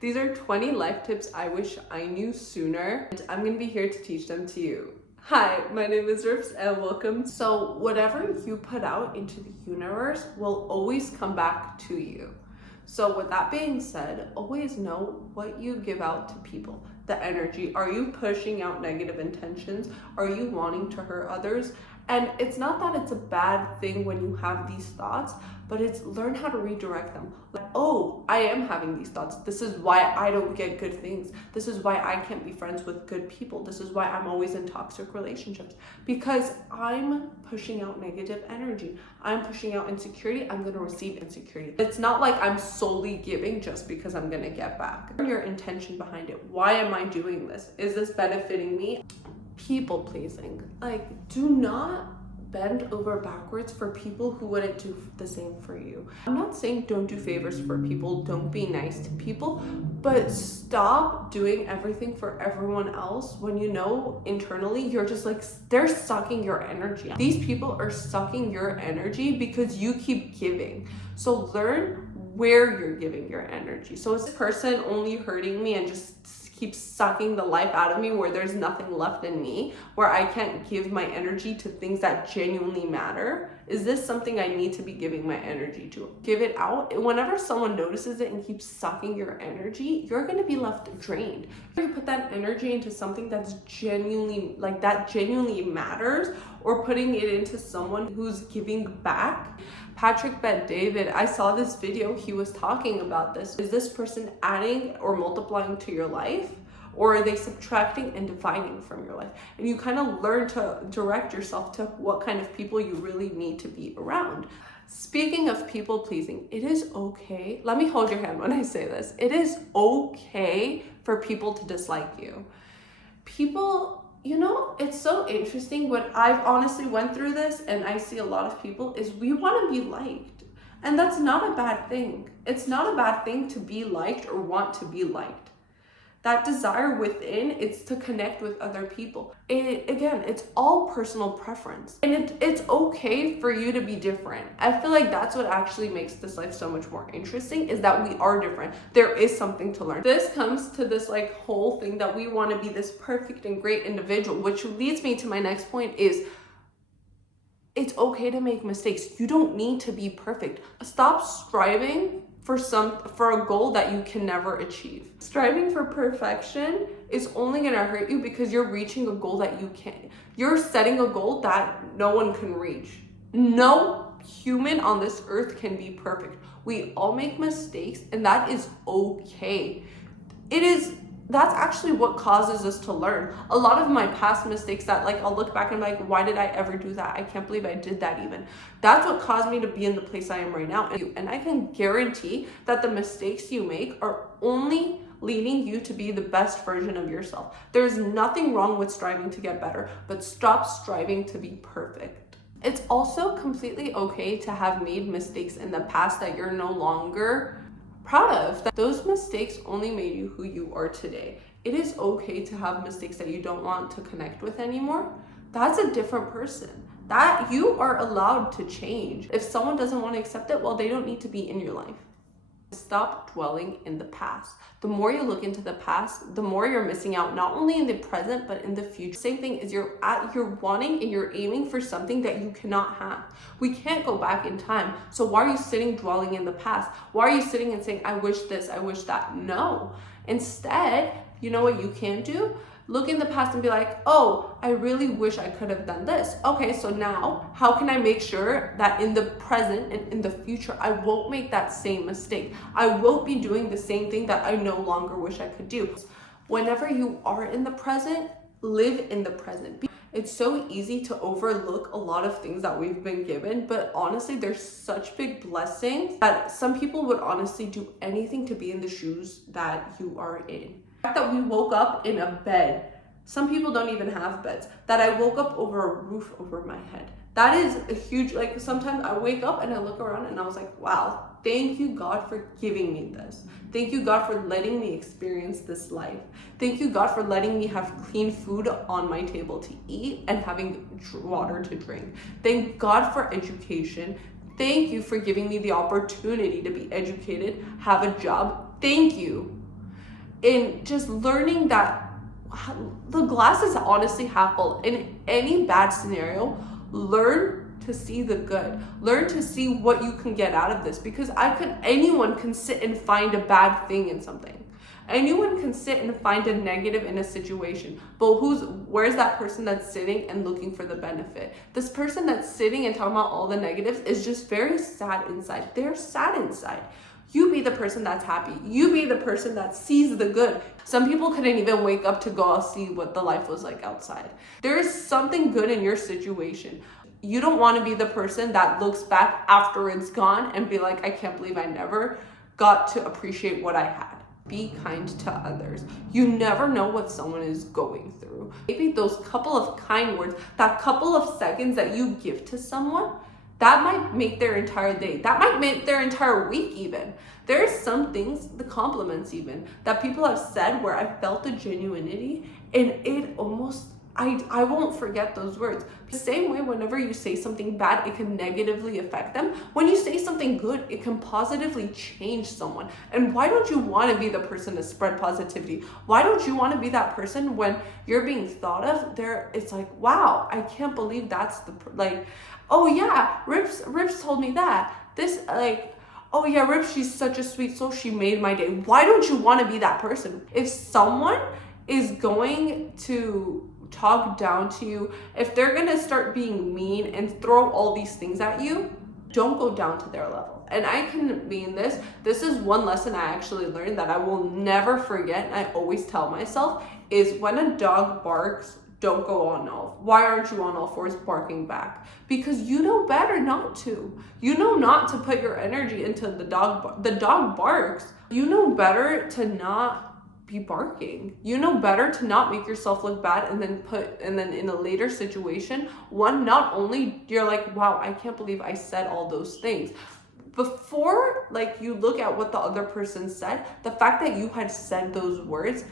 These are 20 life tips I wish I knew sooner, and I'm gonna be here to teach them to you. Hi, my name is Rips and welcome. So whatever you put out into the universe will always come back to you. So with that being said, always know what you give out to people. The energy. Are you pushing out negative intentions? Are you wanting to hurt others? And it's not that it's a bad thing when you have these thoughts, but it's learn how to redirect them. Like, oh, I am having these thoughts. This is why I don't get good things. This is why I can't be friends with good people. This is why I'm always in toxic relationships. Because I'm pushing out negative energy. I'm pushing out insecurity. I'm gonna receive insecurity. It's not like I'm solely giving just because I'm gonna get back. Your intention behind it. Why am I doing this? Is this benefiting me? People pleasing. Like, do not bend over backwards for people who wouldn't do the same for you. I'm not saying don't do favors for people, don't be nice to people, but stop doing everything for everyone else when you know internally you're just like, they're sucking your energy. These people are sucking your energy because you keep giving. So learn where you're giving your energy. So is this person only hurting me and just keeps sucking the life out of me where there's nothing left in me, where I can't give my energy to things that genuinely matter? Is this something I need to be giving my energy to? Give it out. Whenever someone notices it and keeps sucking your energy, you're gonna be left drained. You put that energy into something that's genuinely, like that genuinely matters, or putting it into someone who's giving back. Patrick Bet-David, I saw this video, he was talking about this. Is this person adding or multiplying to your life? Or are they subtracting and dividing from your life? And you kind of learn to direct yourself to what kind of people you really need to be around. Speaking of people pleasing, it is okay. Let me hold your hand when I say this. It is okay for people to dislike you. People, you know, it's so interesting. What I've honestly went through this, and I see a lot of people, is we want to be liked. And that's not a bad thing. It's not a bad thing to be liked or want to be liked. That desire within, it's to connect with other people. Again, it's all personal preference. And it's okay for you to be different. I feel like that's what actually makes this life so much more interesting, is that we are different. There is something to learn. This comes to this like whole thing that we want to be this perfect and great individual, which leads me to my next point is, it's okay to make mistakes. You don't need to be perfect. Stop striving for a goal that you can never achieve. Striving for perfection is only gonna hurt you because you're reaching a goal that you can't. You're setting a goal that no one can reach. No human on this earth can be perfect. We all make mistakes, and that is okay. That's actually what causes us to learn. A lot of my past mistakes that like I'll look back and be like, why did I ever do that? I can't believe I did that even. That's what caused me to be in the place I am right now. And I can guarantee that the mistakes you make are only leading you to be the best version of yourself. There's nothing wrong with striving to get better, but stop striving to be perfect. It's also completely okay to have made mistakes in the past that you're no longer proud of. That those mistakes only made you who you are today. It is okay to have mistakes that you don't want to connect with anymore. That's a different person. That you are allowed to change. If someone doesn't want to accept it, well, they don't need to be in your life. Stop dwelling in the past. The more you look into the past, the more you're missing out, not only in the present, but in the future. Same thing is you're wanting and you're aiming for something that you cannot have. We can't go back in time. So why are you sitting dwelling in the past? Why are you sitting and saying, I wish this, I wish that? No. Instead, you know what you can do? Look in the past and be like, oh, I really wish I could have done this. Okay, so now how can I make sure that in the present and in the future, I won't make that same mistake? I won't be doing the same thing that I no longer wish I could do. Whenever you are in the present, live in the present. It's so easy to overlook a lot of things that we've been given, but honestly, there's such big blessings that some people would honestly do anything to be in the shoes that you are in. The fact that we woke up in a bed, some people don't even have beds, that I woke up over a roof over my head. That is a huge, like sometimes I wake up and I look around and I was like, wow, thank you God for giving me this. Thank you God for letting me experience this life. Thank you God for letting me have clean food on my table to eat and having water to drink. Thank God for education. Thank you for giving me the opportunity to be educated, have a job. Thank you. in just learning that the glass is honestly half full. In any bad scenario, learn to see the good. Learn to see what you can get out of this, because anyone can sit and find a bad thing in something. Anyone can sit and find a negative in a situation, but where's that person that's sitting and looking for the benefit? This person that's sitting and talking about all the negatives is just very sad inside. They're sad inside. You be the person that's happy. You be the person that sees the good. Some people couldn't even wake up to go out see what the life was like outside. There is something good in your situation. You don't want to be the person that looks back after it's gone and be like, I can't believe I never got to appreciate what I had. Be kind to others. You never know what someone is going through. Maybe those couple of kind words, that couple of seconds that you give to someone, that might make their entire day. That might make their entire week even. There's some things, the compliments even, that people have said where I felt the genuinity, and it almost, I won't forget those words. The same way, whenever you say something bad, it can negatively affect them. When you say something good, it can positively change someone. And why don't you want to be the person to spread positivity? Why don't you want to be that person when you're being thought of there? It's like, wow, I can't believe that's oh yeah, Rips told me that. Oh yeah, Rips, she's such a sweet soul. She made my day. Why don't you want to be that person? If someone is going to talk down to you, if they're gonna start being mean and throw all these things at you, don't go down to their level. And I can mean this. This is one lesson I actually learned that I will never forget, and I always tell myself, is when a dog barks, don't go on all. Why aren't you on all fours barking back? Because you know better not to. You know not to put your energy into the dog. The dog barks. You know better to not be barking. You know better to not make yourself look bad, and then in a later situation, not only you're like, wow, I can't believe I said all those things. Before you look at what the other person said, the fact that you had said those words,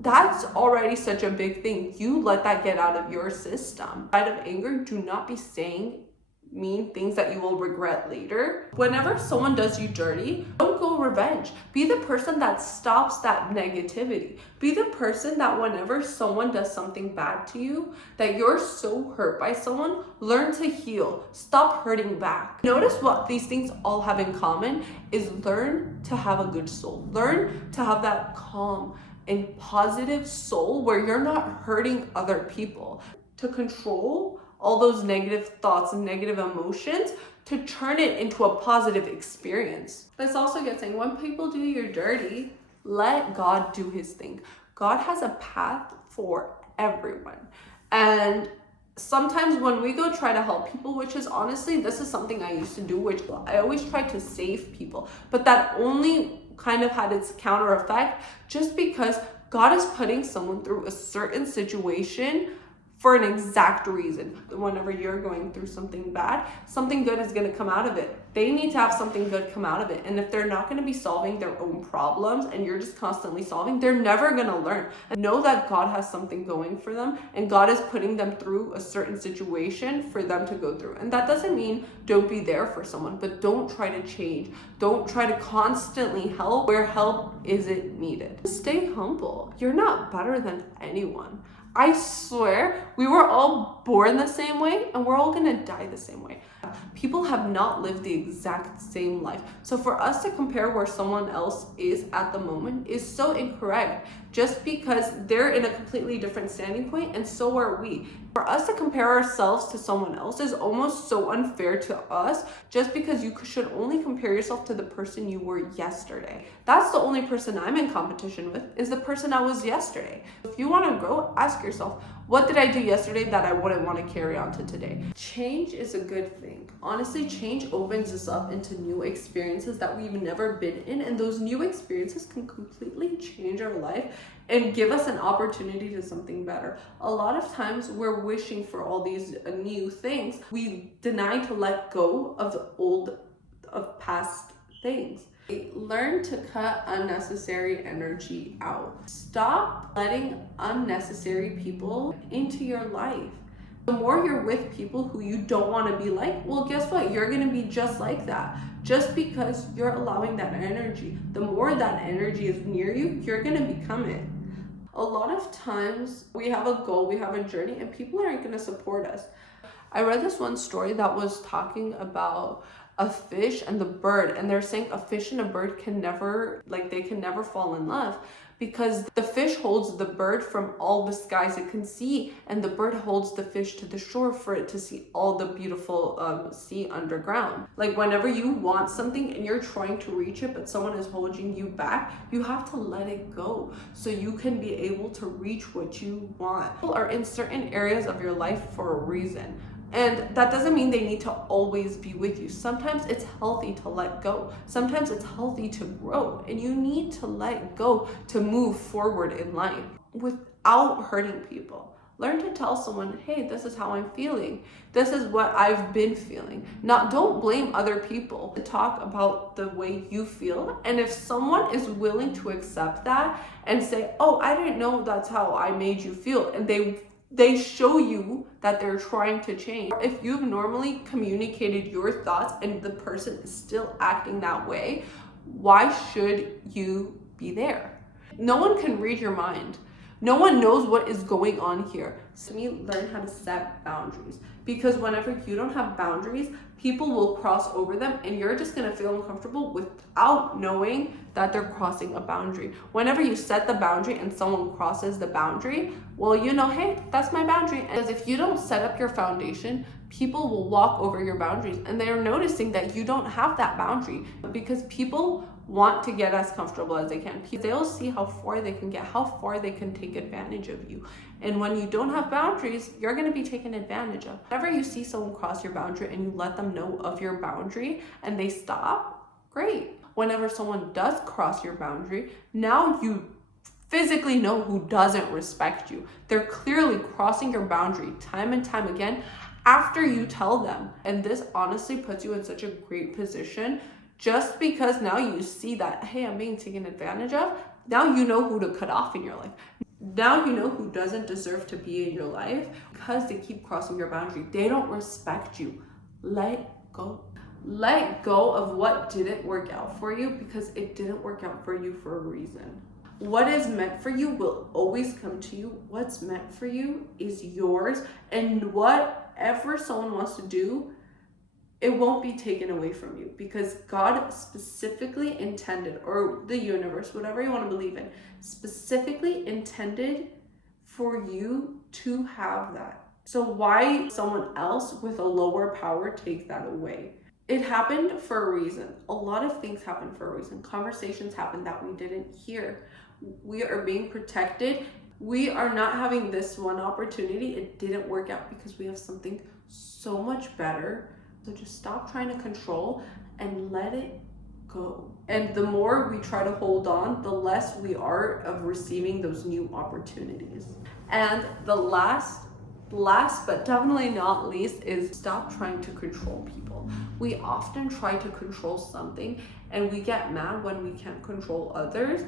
that's already such a big thing. You let that get out of your system. Out of anger, do not be saying mean things that you will regret later. Whenever someone does you dirty, don't go revenge. Be the person that stops that negativity. Be the person that whenever someone does something bad to you, that you're so hurt by someone, learn to heal. Stop hurting back. Notice what these things all have in common is learn to have a good soul. Learn to have that calm and positive soul where you're not hurting other people. To control all those negative thoughts and negative emotions, to turn it into a positive experience. This also gets saying, when people do you dirty, let God do his thing. God has a path for everyone. And sometimes when we go try to help people, which is honestly, this is something I used to do, which I always tried to save people, but that only kind of had its counter effect, just because God is putting someone through a certain situation for an exact reason. Whenever you're going through something bad, something good is going to come out of it. They need to have something good come out of it. And if they're not going to be solving their own problems and you're just constantly solving, they're never going to learn. And know that God has something going for them, and God is putting them through a certain situation for them to go through. And that doesn't mean don't be there for someone, but don't try to change. Don't try to constantly help where help isn't needed. Stay humble. You're not better than anyone. I swear, we were all born the same way and we're all gonna die the same way. People have not lived the exact same life. So for us to compare where someone else is at the moment is so incorrect, just because they're in a completely different standing point and so are we. For us to compare ourselves to someone else is almost so unfair to us, just because you should only compare yourself to the person you were yesterday. That's the only person I'm in competition with, is the person I was yesterday. If you want to grow, ask yourself, what did I do yesterday that I wouldn't want to carry on to today? Change is a good thing. Honestly, change opens us up into new experiences that we've never been in, and those new experiences can completely change our life and give us an opportunity to something better. A lot of times we're wishing for all these new things. We deny to let go of of past things. Learn to cut unnecessary energy out. Stop letting unnecessary people into your life. The more you're with people who you don't want to be like, well, guess what? You're going to be just like that. Just because you're allowing that energy. The more that energy is near you, you're going to become it. A lot of times we have a goal, we have a journey, and people aren't going to support us. I read this one story that was talking about a fish and the bird, and they're saying a fish and a bird can never fall in love, because the fish holds the bird from all the skies it can see, and the bird holds the fish to the shore for it to see all the beautiful sea underground. Like, whenever you want something and you're trying to reach it, but someone is holding you back, you have to let it go so you can be able to reach what you want. People are in certain areas of your life for a reason. And that doesn't mean they need to always be with you. Sometimes it's healthy to let go. Sometimes it's healthy to grow. And you need to let go to move forward in life without hurting people. Learn to tell someone, hey, this is how I'm feeling. This is what I've been feeling. Now, don't blame other people. Talk about the way you feel. And if someone is willing to accept that and say, oh, I didn't know that's how I made you feel, and they show you that they're trying to change. If you've normally communicated your thoughts and the person is still acting that way, why should you be there? No one can read your mind. No one knows what is going on here. So you learn how to set boundaries, because whenever you don't have boundaries, people will cross over them, and you're just going to feel uncomfortable without knowing that they're crossing a boundary. Whenever you set the boundary and someone crosses the boundary, well, you know, hey, that's my boundary. And if you don't set up your foundation, people will walk over your boundaries, and they're noticing that you don't have that boundary, because people want to get as comfortable as they can. They'll see how far they can get, how far they can take advantage of you. And when you don't have boundaries, you're going to be taken advantage of. Whenever you see someone cross your boundary and you let them know of your boundary and they stop, great. Whenever someone does cross your boundary, now you physically know who doesn't respect you. They're clearly crossing your boundary time and time again after you tell them. And this honestly puts you in such a great position, just because now you see that, hey, I'm being taken advantage of. Now you know who to cut off in your life. Now you know who doesn't deserve to be in your life, because they keep crossing your boundary. They don't respect you. Let go. Let go of what didn't work out for you, because it didn't work out for you for a reason. What is meant for you will always come to you. What's meant for you is yours, and whatever someone wants to do, it won't be taken away from you, because God specifically intended, or the universe, whatever you want to believe in, specifically intended for you to have that. So why someone else with a lower power take that away? It happened for a reason. A lot of things happen for a reason. Conversations happen that we didn't hear. We are being protected. We are not having this one opportunity. It didn't work out because we have something so much better. So just stop trying to control and let it go. And the more we try to hold on, the less we are of receiving those new opportunities. And the last but definitely not least is stop trying to control people. We often try to control something, and we get mad when we can't control others.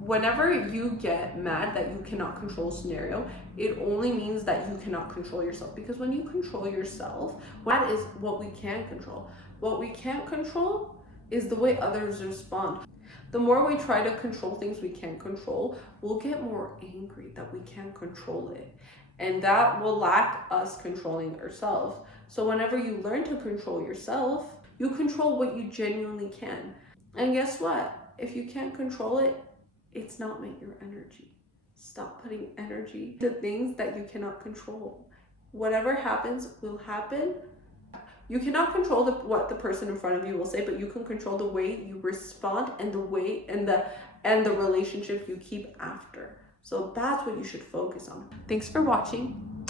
Whenever you get mad that you cannot control a scenario, it only means that you cannot control yourself. Because when you control yourself, that is what we can control. What we can't control is the way others respond. The more we try to control things we can't control, we'll get more angry that we can't control it. And that will lack us controlling ourselves. So whenever you learn to control yourself, you control what you genuinely can. And guess what? If you can't control it, it's not meant your energy. Stop putting energy to things that you cannot control. Whatever happens will happen. You cannot control what the person in front of you will say, but you can control the way you respond and the way and the relationship you keep after. So that's what you should focus on. Thanks for watching.